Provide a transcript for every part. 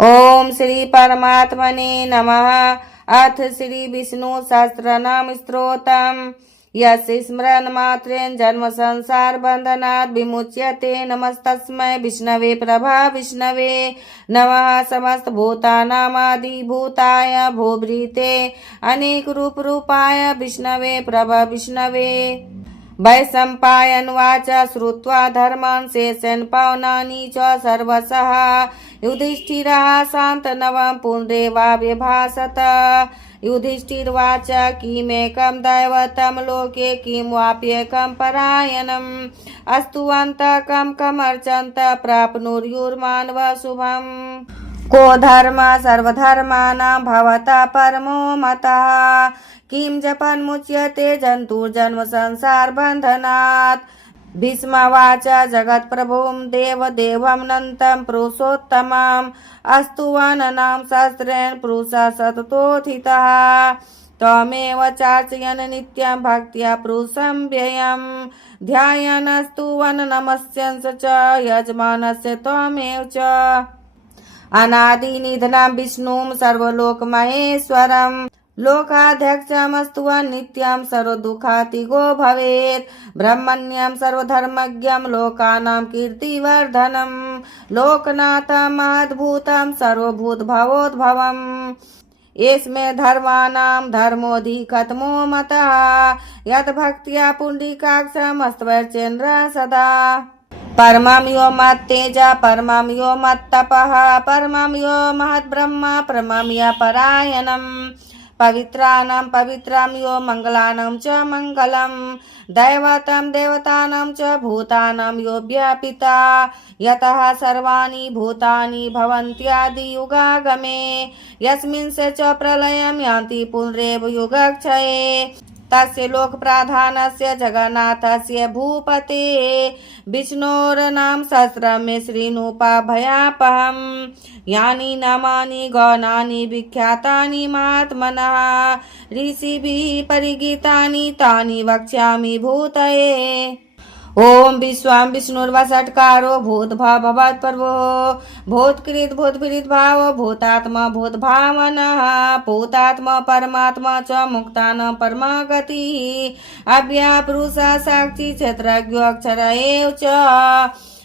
ओम श्री परमात्मने नमः। अथ श्री विष्णु सहस्रनाम स्तोत्रम्। यस्य स्मरण मात्रेण जन्म संसार बंधनात् विमुच्यते। नमस्तस्मै विष्णवे प्रभा विष्णवे नमः। समस्त भूतानामादिभूताय भूभृते अनेक रूप रूपाय विष्णवे प्रभा विष्णवे। वैशंपायनुवाच श्रुत्वा धर्मान् शेषन् पवनानि च सर्वशः युधिष्ठिरः शान्तनवं पुनरेवाव्यभाषत। युधिष्ठिर्वाच किमेकं दैवतं लोके किं वाप्येकं परायणम् अस्तु अन्तकं कमर्चन्त प्राप्नुर्युर्मानवः शुभम्। को धर्म सर्वधर्माणां भवता परमो मतः किं जपन्मुच्यते जन्तुर्जन्म संसार बन्धनात्। भीष्मवाच जगत्प्रभुं देवदेवं नन्तं पुरुषोत्तमम् अस्तु वननां सहस्रेण पुरुषः सततोत्थितः। त्वमेव चार्चयन् नित्यं भक्त्या पुरुषं व्ययं ध्यायनस्तु वननमस्यंस च यजमानस्य त्वमेव च। अनादिनिधनं विष्णुं सर्वलोकमहेश्वरम् लोकाध्यक्षमस्तु नित्यं सर्वदुःखातिगो भवेत्। ब्रह्मण्यं सर्वधर्मज्ञं लोकानां कीर्तिवर्धनं लोकनाथं महद्भूतं सर्वभूतभवोद्भवम्। एस्मे धर्माणां धर्मोऽधिकतमो मतः यद्भक्त्या पुण्डरीकाक्षमस्त्वर्चेन्द्र सदा। परमं यो मत्तेज परमं यो मत्तपः परमं यो महद्ब्रह्म परमं य परायणम् पवित्राणां पवित्रं यो मङ्गलानां च मङ्गलं दैवतं देवतानां च भूतानां यो व्यापिता यतः सर्वाणि भूतानि भवन्त्यादियुगागमे यस्मिन् च प्रलयं यान्ति पुनरेव युगक्षये। तस्य लोकप्राधानस्य जगन्नाथस्य भूपते विष्णोर्नाम सहस्रं मे श्रीनुपाभयापहम्। यानि नामानि गौणानि विख्यातानि महात्मनः ऋषिभिः परिगीतानि तानि वक्ष्यामि भूतये। ओम विश्वां विष्णुर्वषट्कारो भूतभावभवत्प्रभो भूतकृत भूतभृत भाव भूतात्मा भूतभावनः भूतात्मा परमात्मा च मुक्तानां परमा गतिः अव्ययः पुरुषः साक्षी क्षेत्रज्ञो अक्षर एव च।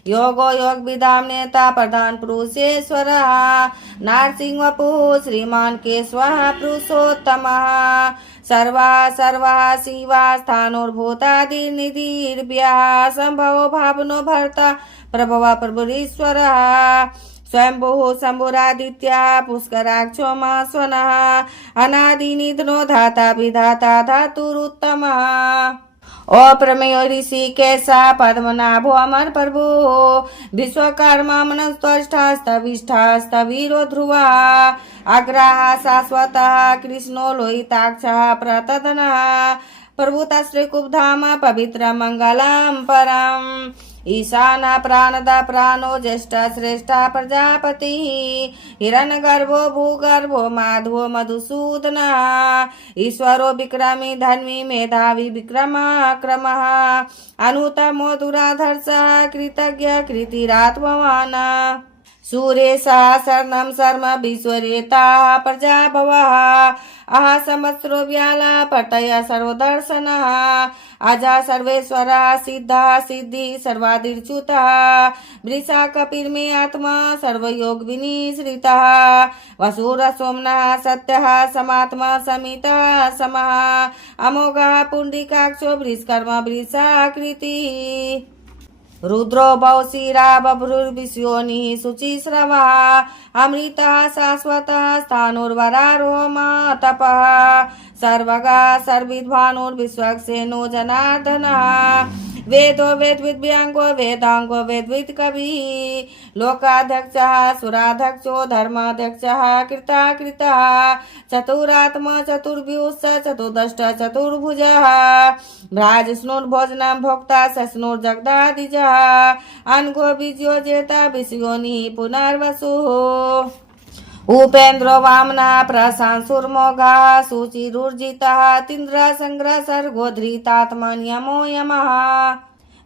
योगो योगविदां नेता प्रधान पुरुषेश्वरः नारसिंहवपुः श्रीमान् केशवः पुरुषोत्तमः सर्वा शिवा स्थाणुर्भूतादिर्निधिर्व्यः सम्भवो भावनो भर्ता प्रभवः प्रभुरीश्वरः स्वयंभुः शम्भुरादित्यः पुष्कराक्षो महास्वनः अनादिनिधनो धाता विधाता धातुरुत्तमः। अप्रमेयो ऋषिकेशः पद्मनाभो अमर प्रभु विश्वकर्मा मनस्त्वष्टास्तविष्ठास्तवीरो ध्रुवः अग्रः शाश्वतः कृष्णो लोहिताक्षः प्रतदनः प्रभुतश्रीकुब्धाम पवित्र मंगलम परम। ईशाना प्राणदा प्राणो ज्येष्ठ श्रेष्ठ प्रजापति हिरण्यगर्भो भूगर्भो माधवो मधुसूदनः ईश्वरो विक्रमी धर्मी मेधावी विक्रमाक्रमः अनुतमो दुराधर्षः कृतज्ञ कृतिरात्मवान् सूरेशः शरणं शर्म विश्वरेता प्रजाभवः अह संवत्सरो व्याला पतय सर्वदर्शनः अजा सर्वेश्वरः सिद्धः सिद्धि सर्वादिर्च्युतः वृषा कपिर्मे आत्मा सर्वयोग विनिश्रितः वसुर सोमनः सत्यः समात्मा समितः समः अमोघः पुण्डिकाक्षो वृषकर्मा वृषाकृतिः रुद्रो बौशिरा बभ्रुर्विश्योनिः शुचिश्रवः अमृतः शाश्वतः स्थाणुर्वरारोह तपः सर्वगः सर्वविद्वानुर्विश्वक्सेनो जनार्दनः वेदो वेदविद्व्यांगो वेदांगो वेदविद कविः लोकाध्यक्षः सुराध्यक्षो धर्माध्यक्षः कृताकृतः चतुरात्मा चतुर्व्यूश्च चतुर्दष्ट चतुर्भुजः भ्राजष्णुर्भोजनं भोक्ता शश्नुर्जगदादिजः अनघो बीजो जेता विषयोनिः पुनर्वसुः उपेन्द्रो वामनः प्रशांसुर्मोघः शुचिरुर्जितः तीन्द्र संग्रह सर्गो धृतात्मा नियमो यमः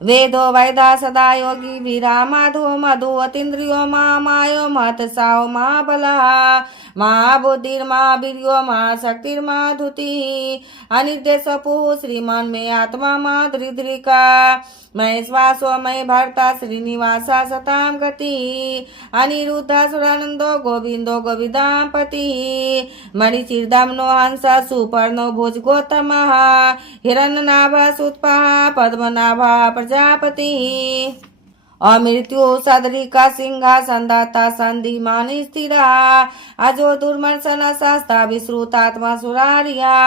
वेदो वैदा सदा योगी वीरामाधो मधु अतीन्द्रियो मायो महतसाओ महाबलः महाबुद्धिर्महावीर्यो महाशक्तिर्महाधुतिः अनिर्देशपुः श्रीमान् मे आत्मा महादृद्रिका मय श्वासो मय भर्ता श्रीनिवासा सतां गतिः अनिरुद्धा सुरानन्दो गोविन्दो गोविदापतिः मणिचिर्दम्नो हंस सुपर्णो भुज गौतमः हिरण्यनाभः सुतपः पद्मनाभः प्रजापतिः अमृत्यु सदरिका सिंहासनदाता संधिमानि स्थिरा अजो दुर्मर्शन शास्ता विश्रुतात्मा सुरारिया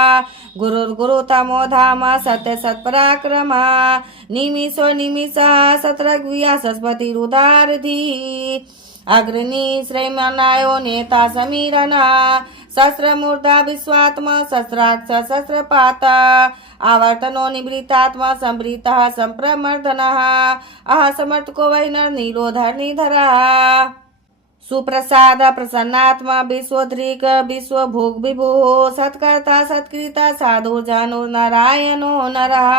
गुरुर्गुरुतमो धाम सत्य सत्पराक्रमा निमिषो निमिषः सत्रग्विया सरस्वतीरुदारधि अग्रणी श्रेयमनायो नेता समीरना सहस्रमूर्धा विश्वात्मा सहस्राक्ष सहस्रपाता आवर्तनो निवृत्तात्मा संवृतः संप्रमर्दनः अह समर्थको वैनर नीलोधरनिधरः सुप्रसाद प्रसन्नात्मा विश्वधृक विश्वभोग विभुः सत्कर्ता सत्कृता साधुर्जानुर् नारायणो नरः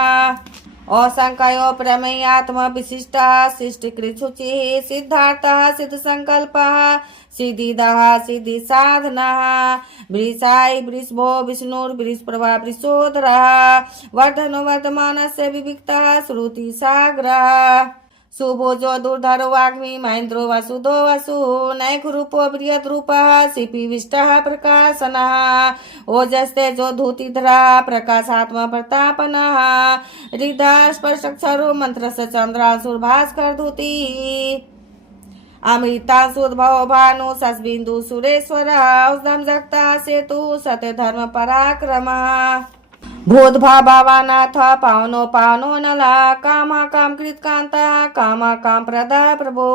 असंख्यो प्रमेयात्मा विशिष्टः शिष्टकृच्छुचिः सिद्धार्थः सिद्धसंकल्पः सिद्धिदः सिद्धिसाधनः वृषाय वृषभो विष्णुर्वृषप्रभा वृषोदरः वर्धनो वर्धमानस्य विविक्तः श्रुतिसागरः सुभोजो दुर्धरो वाग्मी महेन्द्रो वसुधो वसु नैकरूपो बृहद्रूपः शिपिविष्टः प्रकाशनः ओजस्तेजो धूतिधरः प्रकाशात्मा प्रतापनः हृदय स्पर्शक्षरो मंत्रस्य चन्द्रांशुर्भास्कर धूति अमृतांशुद्भव भानु सस्बिन्दु सुरेश्वरः औषधं जगता सेतु सत्य धर्म पराक्रमः भूतभावानाथ पावनो पावनो नला कामा काम कृत कांता कामा काम प्रदा प्रभो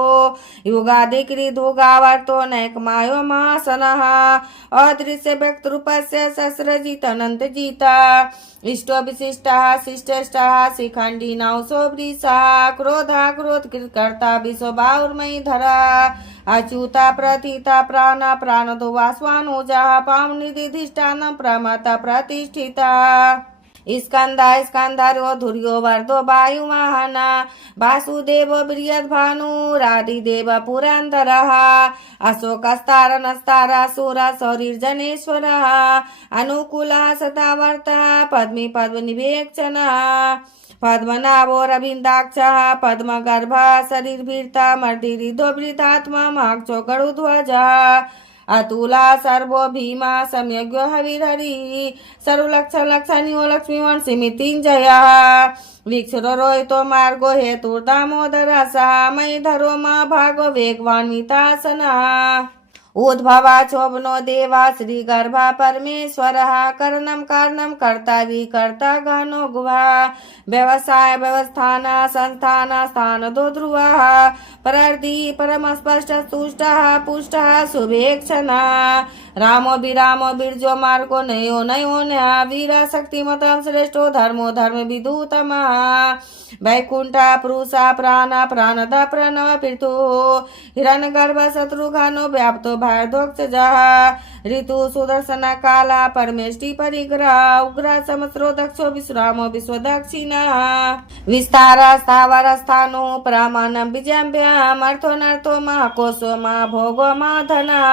युगादिकृत भोगावर्तो नैक मायो महासनः अदृश्य व्यक्त रूपस्य सस्रजित अनंत जीता इष्टो विशिष्टः शिष्टष्टः शिखंडी नवसो वृषा क्रोधा क्रोध कर्ता विश्व बाहुर्मयी धरा अच्युता प्रथिता प्राणा प्राणदो वास्वानुजा पावनिधिष्ठानं प्रमाता प्रतिष्ठिता स्कंदा स्कंधारो धुर्यो वर्धो वायुवाहना वासुदेव बृहद्भानुरादिदेव पुरंदरः अशोकस्तारनस्तारासुरा शरीर्जनेश्वरः अनुकूलः सदावर्तः पद्मी पद्मनिवेक्षणः पद्मनाभोरविन्दाक्षः पद्मगर्भः शरीरभीर्ता मर्दिरिधो वृद्धात्मा माक्षो गरुध्वजः अतुला सर्वो भीमा सम्यग्यो हविर्हरि सर्वलक्ष लक्षणियो लक्ष्मीवन् सिमितिञ्जयः वीक्षरो रोहितो मार्गो हेतुर्दामोदरसः मयि धरो मा भागो वेगवान् मितासनः उद्भवा शोभनो देवा श्रीगर्भा परमेश्वरः करणं कारणं कर्ता विकर्ता गहनो गुहा व्यवसाय व्यवस्थान संस्थान स्थानदो ध्रुवः परर्धि परमस्पष्ट तुष्टः पुष्टः शुभेक्षणः रामो विरामो बिर्जो मार्गो नयो नयो नया वीर शक्तिमतं श्रेष्ठो धर्मो धर्म विदुतमः वैकुंठा पुरुषा प्राणा प्राणदा प्रणव पृथु हिरण्यगर्भ शत्रुघ्नो व्याप्तो भारदोक्षजः ऋतु सुदर्शन काला परमेष्टि परिग्रह उग्र समस्रो दक्षो विश्रामो विश्वदक्षिणः विस्तार स्थावर स्थानो प्रामाणं विजम्भ्याम् अर्थो नर्थो महाकोशो महाभोगो महाधनः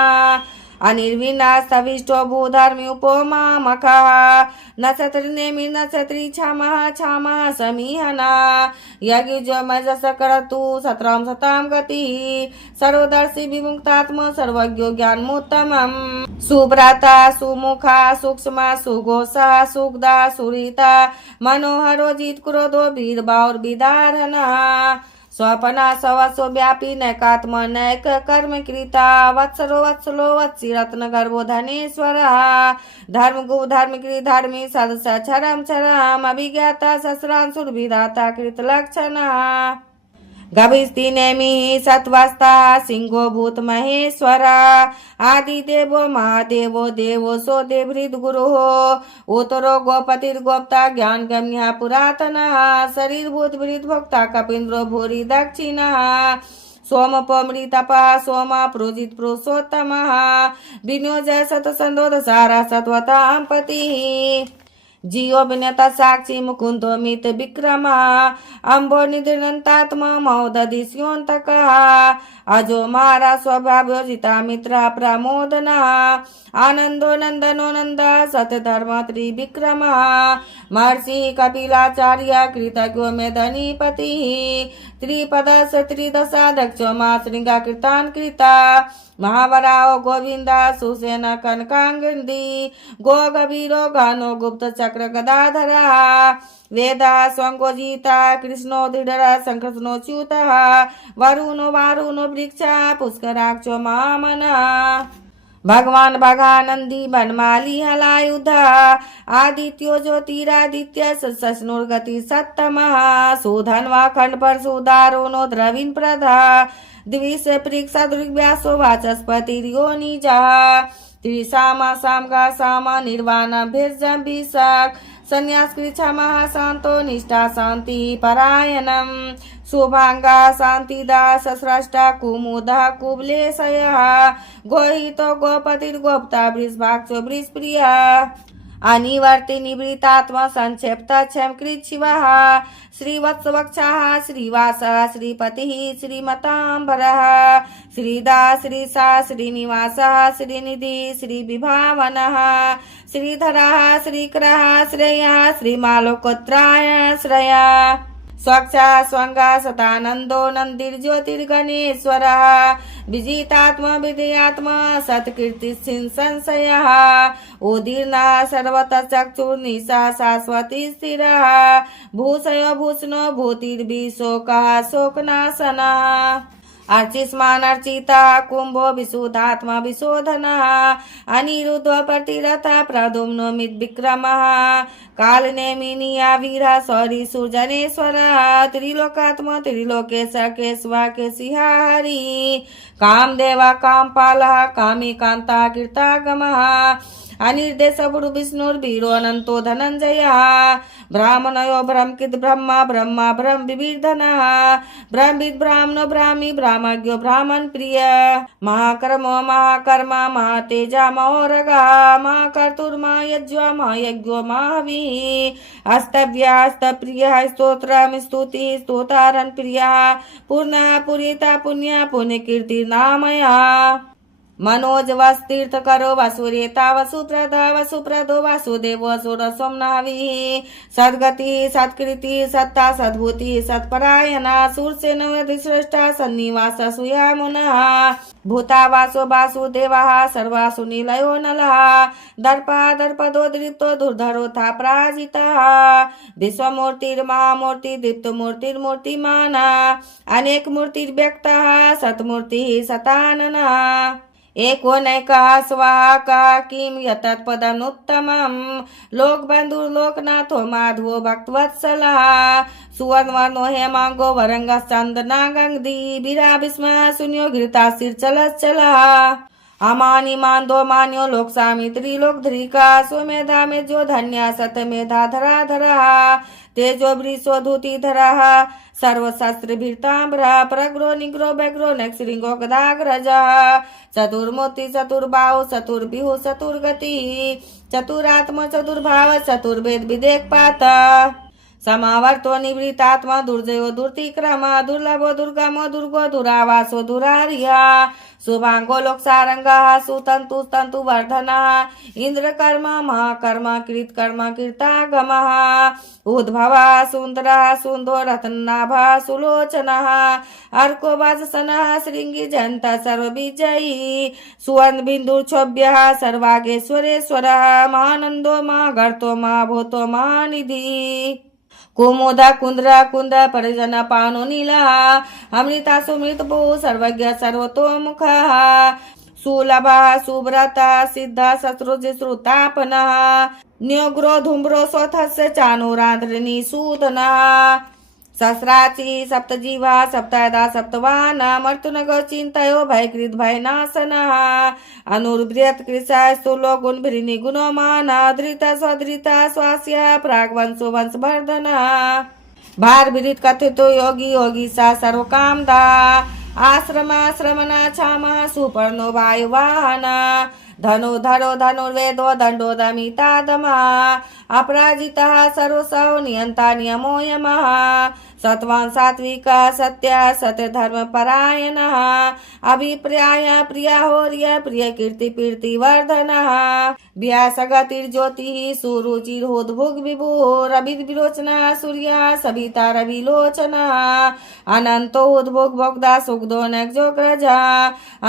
अनिर्विनास्तविष्टो भूधर्मी उपमा मखः नक्षत्रिनेमि नक्षत्री क्षमः क्षमः समीहना यज्ञो मजस करतु सत्रं सतां गतिः सर्वदर्शी विमुक्तात्मा सर्वज्ञो ज्ञानमुत्तमम् सुव्रता सुमुखा सूक्ष्मा सुघोषा सुग्धा सुरीता मनोहरो जित क्रोधो वीरबाहुर्विदारणः स्वपना सवसो व्यापी नैकात्म नैक कर्म कृता वत्सरो वत्सलो वत्सी रत्न गर्भो धनेश्वरः धर्म गु धर्म कृत धर्मी सदस्य क्षरम क्षरम अभिज्ञाता सहस्रांशुर्विधाता कृत लक्षणः गभिस्ति नेमि सत्वस्ता सिंहो भूत महेश्वर आदिदेवो महादेवो देवो सो देवहृद गुरु उत्तरो गोपतिर्गोप्ता ज्ञान गम्य पुरातनः शरीर भूत वृद्ध भोक्ता कपीन्द्रो भूरि दक्षिणः सोमपमृतपः सोमा प्रोजित पुरुषोत्तमः विनियोजय सतसंदोध सारा सत्वतां पतिः जियो विनता साक्षी मुकुंदो मित विक्रम अंबो निधिनंतात्म मौदधिस्योन्तक अजो मारा स्वभावयोजिता मित्र प्रमोदना आनंदो नंदनो नंद सतधर्म त्रिविक्रम महर्षि कपिलाचार्य कृतज्ञो मेदनीपति त्रिपदश त्रिदशाध्यक्षो मा श्रृंगा कृतान कृता महावराओ गोविंदा सुसेन कनकांगी गो गभीरो गानो गुप्त चक्र गदाधरा वेदा स्वंगोजिता कृष्णो दृढ़ संकृष्णो च्युत वरुणो वारुणो वृक्षा पुष्कराक्षो मामना भगवान भगानंदी बनमाली हलायुध आदित्यो ज्योतिरादित्य सस्नुर्गति सत्तम सुधन्वा खंड पर सुदारो नो द्रविण प्रधा द्विष परीक्षा दुर्व्यासो वाचस्पतिर्यो निजा त्रिसामा सामगा सामा निर्वाण भेजम विशाख संन्यास कृच्छा महाशांतो निष्ठा शांति परायणम शुभांगा शांतिदा सस्रष्टा कुमुदा कुबलेशयः गोहितो गोपतिर्गोप्ता वृषभाक्षो वृषप्रिया अनिवर्ति निवृत्तात्मा संक्षेप्त क्षम कृच्छिवः श्रीवत्सवक्षः श्रीवासः श्रीपतिः श्रीमतांबरः श्रीदा श्रीसा श्रीनिवासः श्रीनिधि श्रीविभावनः श्रीधरः श्रीकरः श्रेयः श्रीमालोकोत्राय श्रया स्वक्षा स्वंगा सतानंदो नंदिर्ज्योतिर्गणेश्वरः विजितात्मा विधेयात्मा सत्कीर्ति संशयः उदीर्णा सर्वतः चक्षुर्निशा शाश्वती स्थिरः भूषयो भूषणो भूतिर्विशोकः शोकनाशनः अर्चिस्मान अर्चिता कुंभो विशुद्धात्मा विशोधनः अनिरुद्धो प्रतिरथः प्रद्युम्नो मिद्विक्रमः कालनेमिनीया वीरः सौरी सुरजनेश्वरः त्रिलोकात्मा त्रिलोकेश केशवा केशिहारी कामदेवा कामपालः कामिकान्ता कीर्तागमः अनिर्देश गुरु विष्णुर्वीरो अनंतो धनंजयः ब्राह्मणयो ब्रह्मकिद ब्रह्मा ब्रह्मा ब्रह्म विविर्धनः ब्रह्मविद ब्राह्मणो ब्राह्मी ब्राह्मज्ञो ब्राह्मण प्रिय महाकर्मो महाकर्मा महातेजा महोरगः महाकर्तुर्मा यज्वा महायज्ञो महाविः अस्तव्या अस्तप्रियः स्तोत्रम स्तुतिः स्तोतारन् प्रियः पूर्णः पूरिता पुण्या पुण्यकीर्तिर्नामयः मनोज वस्तीर्थ करो वसुरेता वसुप्रदा वसुप्रदो वासुदेव सुरसोमनाभि सद्गति सत्कृति सत्ता सद्भूति सत्परायणा सूरसेन श्रेष्ठा सन्निवास सुयामुनः भूता वासो वासुदेवः सर्वासु निलयो नलः दर्पा दर्पदो दृप्तो दुर्धरो था पराजितः विश्वमूर्तिर्महामूर्ति दीप्तमूर्तिर्मूर्तिमान् अनेक मूर्तिर्व्यक्तः सतमूर्तिः सताननः एको नैकः स्वाहा किम यत्तत्पदमुत्तमं लोकबन्धुर्लोकनाथो माधवो भक्तवत्सलः सुवर्णवर्णो हेमांगो वरंगश्चन्दनागंधि वीरा विस्मय शून्यो घृताशीर्चलश्चलः अमानि मान्दो मान्यो लोकसामी त्रिलोकधृका स्वमेधा मेजो धन्या सतमेधा धराधरः तेजो वृषो धूतिधरः सर्वशास्त्रभीर्ताम्रः प्रग्रो निग्रो व्यग्रो नक्षृंगो गदाग्रजः चतुर्मूर्ति चतुर्बाहु चतुर्विहु चतुर्गति चतुरात्मा चतुर्भाव चतुर्वेद विदेकपातः समावर्तो निवृत्तात्मा दुर्जयो दुर्तिक्रम दुर्लभो दुर्गमो दुर्गो दुरावासो दुरार्यः शुभांगो लोकसारंगः सुतंतु तंतु वर्धनः इंद्रकर्म महाकर्म कृतकर्म कीर्तागमः उद्भवः सुंदरः सुंदो रत्ननाभः सुलोचनः अर्को वाजसनः श्रृंगी जयन्तः सर्वविजयी सुवर्ण बिन्दुर्क्षोभ्यः सर्वागेश्वरेश्वरः महानंदो महागर्तो महाभूतो महानिधि कुमुदा कुंद्रा कुंद परिजन पानो नीलः अमृता सुमृत भू सर्वज्ञ सर्वतोमुखः सुलभः सुव्रता सिद्ध शत्रुज श्रुतापनः न्योग्रो धूम्रो स्वथस्य चानुराध्रनि सूदनः सहस्राची सप्तजीवा सप्तदा सप्तवान मर्तुनगो चिन्तयो भयकृत भयनाशनः अनुर्भृत कृशास्तु लोगुन भृनि गुणोमान धृत स्वधृत स्वास्य प्राग्वंशो वंशवर्धनः भार विदित कथितो योगी योगी सा सर्वकामदा आश्रमाश्रमना क्षामः सुपर्णो वायुवाहन धनुर्धरो धनुर्वेदो दण्डो दमितादमः अपराजितः सर्वसौ नियन्ता नियमो यमः सत्वान् सात्विकः सत्यः सत्यधर्मपरायणः अभिप्राय प्रियहोर्य प्रियकीर्तिवर्धनः व्यासगतिर्ज्योतिः सुरुचिर्होद्भुग्विभुरभिविलोचनः सूर्यः सवितारविलोचनः अनन्तो उद्भुग्भोग्धा सुग्धो नग्जोग्रजः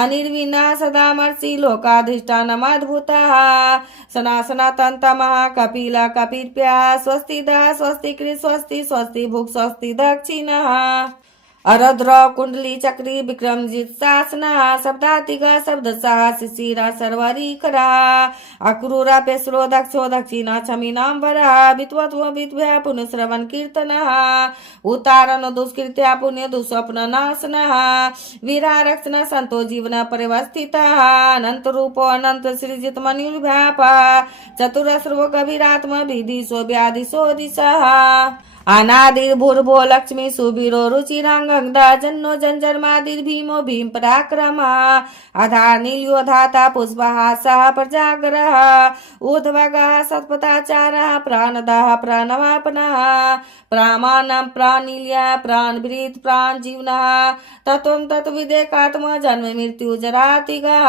अनिर्विण्णः सदामर्षि लोकाधिष्ठानमद्भुतः सनातनतमः कपिलः कपिर्प्यः स्वस्तिदः स्वस्तिकृत् स्वस्ति स्वस्ति भुक् स्वस्ति दक्षिणः अरद्र कुंडली चक्री विक्रमजित शासना शब्दातिग शब्दसः शिशिरा सर्वरीकरा अक्रूरा पेसरो दक्षो दक्षिणा क्षमीनांबरः वित्वत्व विद्व्या पुण्यश्रवण कीर्तनः उतारण दुष्कृत्या पुण्य दुस्वप्न नाशनः वीरारक्षण संतो जीवन परिवस्थितः अनंत रूपो अनंत सृजित मनुर्व्यापः चतुरस्रो गभीरात्म विधिशो व्याधिशो दिशः अनादिर्भूर्भो लक्ष्मी सुबीरो रुचिरांगदा जन्नो जन्जन्मादिर्भीमो भीम पराक्रमा आधार नील्योधाता पुष्पहासः प्रजागरः ऊर्ध्वगः सत्पथाचारः प्राणदः प्राणवापनः प्रामाणं प्राणिल्य प्राणभृत् प्राणजीवनः तत्त्वं तत्त्वविदेकात्म जन्म मृत्यु जरातिगः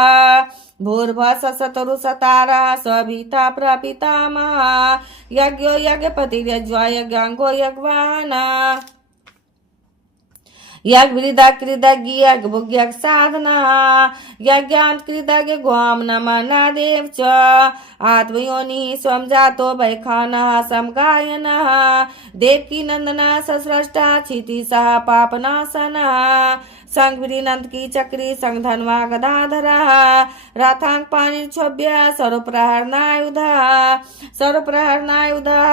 भूर्भुवः शतरुशतारः स्वभिता प्रपितामहः यज्ञो यज्ञपतिर्यज्वा यज्ञाङ्गो यज्ञवाहनः यज्ञ कृतज्ञ यज्ञ साधना यज्ञांत कृतज्ञ ग्वाम नमः देव च आत्मयोनि स्वं जातो वैखानः समगायनः देवकी नंदनः सस्रष्टा क्षितिशः पापनाशनः संघ्रिनंद की चक्री संधन्वा गदाधरः रथांग पाणिर्क्षोभ्य सर्वप्रहरणायुधः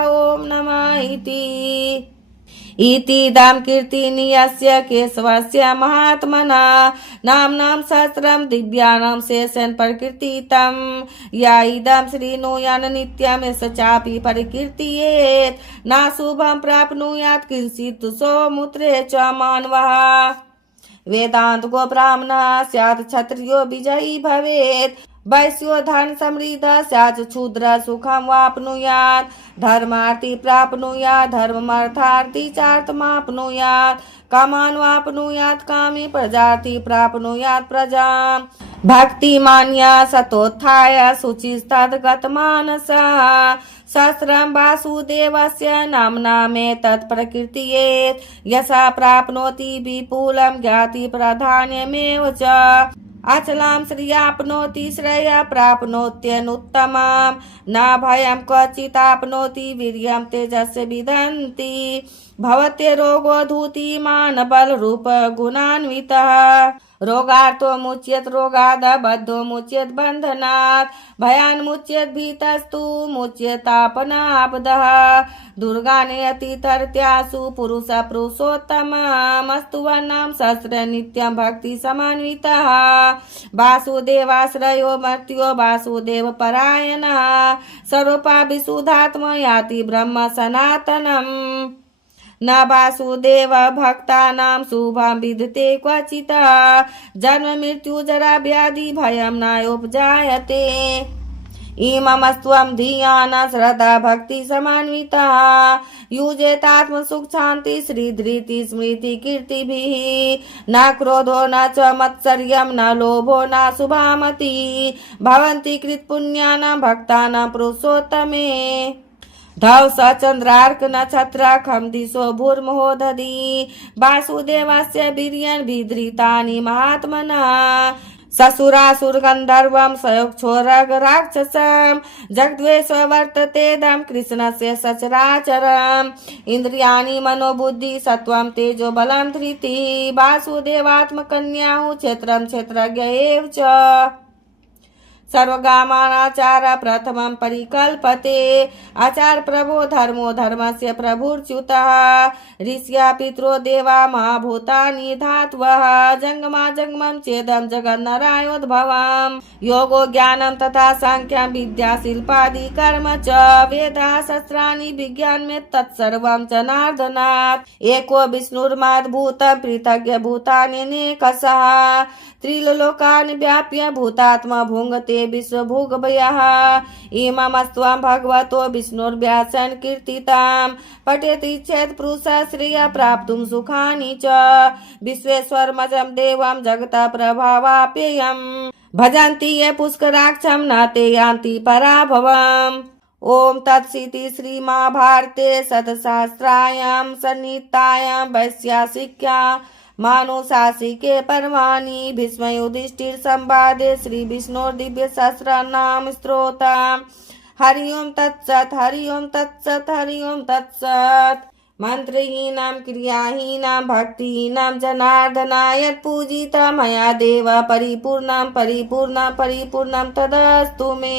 ओम नमः इति दाम कीर्तिनीयस्य केशवस्य महात्मना नाम्नां सहस्रं दिव्यानां शेषेण प्रकीर्तितं या इदं श्रीनुयान् नित्यं यस्य चापि परिकीर्तयेत् न शुभं प्राप्नुयात् किंचित् सौमुत्रे च मानवः वेदांत को ब्राह्मणः स्यात् क्षत्रियो विजयी भवेत् वैश्यो धन समृद्ध स्यात् क्षुद्र सुखं वाप्नुयात् धर्मार्थी प्राप्नुयात् धर्ममर्थार्थी चार्थमाप्नुयात् कामान् वाप्नुयात् कामी प्रजार्थी प्राप्नुयात् प्रजां भक्तिमान्या सतोत्थाय शुचिस्तद्गतमानसः सहस्रं वासुदेवस्य नाम्ना मे तत्प्रकीर्तयेत् यशः प्राप्नोति विपुलं ज्ञाति प्राधान्यमेव च अचलां श्रियाप्नोति श्रेयः प्राप्नोत्यनुत्तमं न भयं क्वचिदाप्नोति वीर्यं तेजस्य विदन्ति भवत्य रोगो धूति मानबलरूप गुणान्वितः रोगार्थो मुच्यत रोगाद बद्धो मुच्यत बंधनात् भयान् मुच्यत भीतस्तु मुच्यतापनापदः दुर्गानेति तरत्यासु पुरुष पुरुषोत्तमस्तु वर्णं सहस्र नित्यं भक्ति समन्वितः वासुदेवाश्रयो मर्त्यो वासुदेव परायणः सर्वपाविशुद्धात्मा याति ब्रह्म सनातनम् न वासुदेव भक्तानां शुभं विदते क्वचित् जन्म मृत्यु जरा व्याधि भयं नोपजायते इममस्त्वं धियान श्रद्धा भक्ति समन्वितः युजेतात्म सुख शांति श्री धृति स्मृति कीर्तिभिः न क्रोधो न च मत्सर्यं न लोभो न शुभामति भवन्ति कृतपुण्यानां भक्तानां पुरुषोत्तमे धव स चंद्रार्क नक्षत्र खम दिशो भूर्महो दधि वासुदेवस्य वीर्यं विधृतानि महात्मनः ससुरासुर गंधर्वं सयोक्षोरग राक्षसं जगद्वेष वर्तते दम कृष्णस्य सचराचरम् इंद्रियाणि मनोबुद्धि सत्वं तेजो बलं धृतिः वासुदेवात्मकन्याहु क्षेत्रं क्षेत्रज्ञ एव च सर्वगामानाचार प्रथमं परिकल्पते आचार प्रभो धर्मो धर्मस्य प्रभुर्च्युतः ऋष्या पितरो देवा महाभूतानि धातवः जंगमा जंगमं चेदं जगन्नरायोद्भवम् योगो ज्ञानं तथा सांख्यं विद्या शिल्पादि कर्म च वेदा शस्त्राणि विज्ञानमें तत्सर्वं च नार्दनात् एको विष्णुर्माद्भूतं पृथग् भूतानि नेकशः त्रिलोकान् व्याप्य भूतात्मा भुङ्गते विश्वभोगभयः इममस्त्वं भगवतो विष्णुर्व्यासेन कीर्तितां पठेति चेत् पुरुषः श्रेयः प्राप्तुं सुखानि च विश्वेश्वरमजं देवं जगतः प्रभावाप्ययम् भजन्ति ये पुष्कराक्षं न ते यान्ति पराभवम्। ओम तत्सिति श्रीमहाभारते शतसहस्रायां संहितायां वैश्यासिक्या मानुषासिके पर्वाणि भीष्म युधिष्ठिर संवादे श्री विष्णु दिव्य सहस्रनाम स्तोत्र। हरि ओम तत्सत् हरि ओम तत्सत् हरि ओम तत्सत्। मंत्रहीनां क्रियाहीनां भक्तिहीनां जनार्दनाय पूजिता मया देव परिपूर्णं परिपूर्णं परिपूर्णं तदस्तु मे।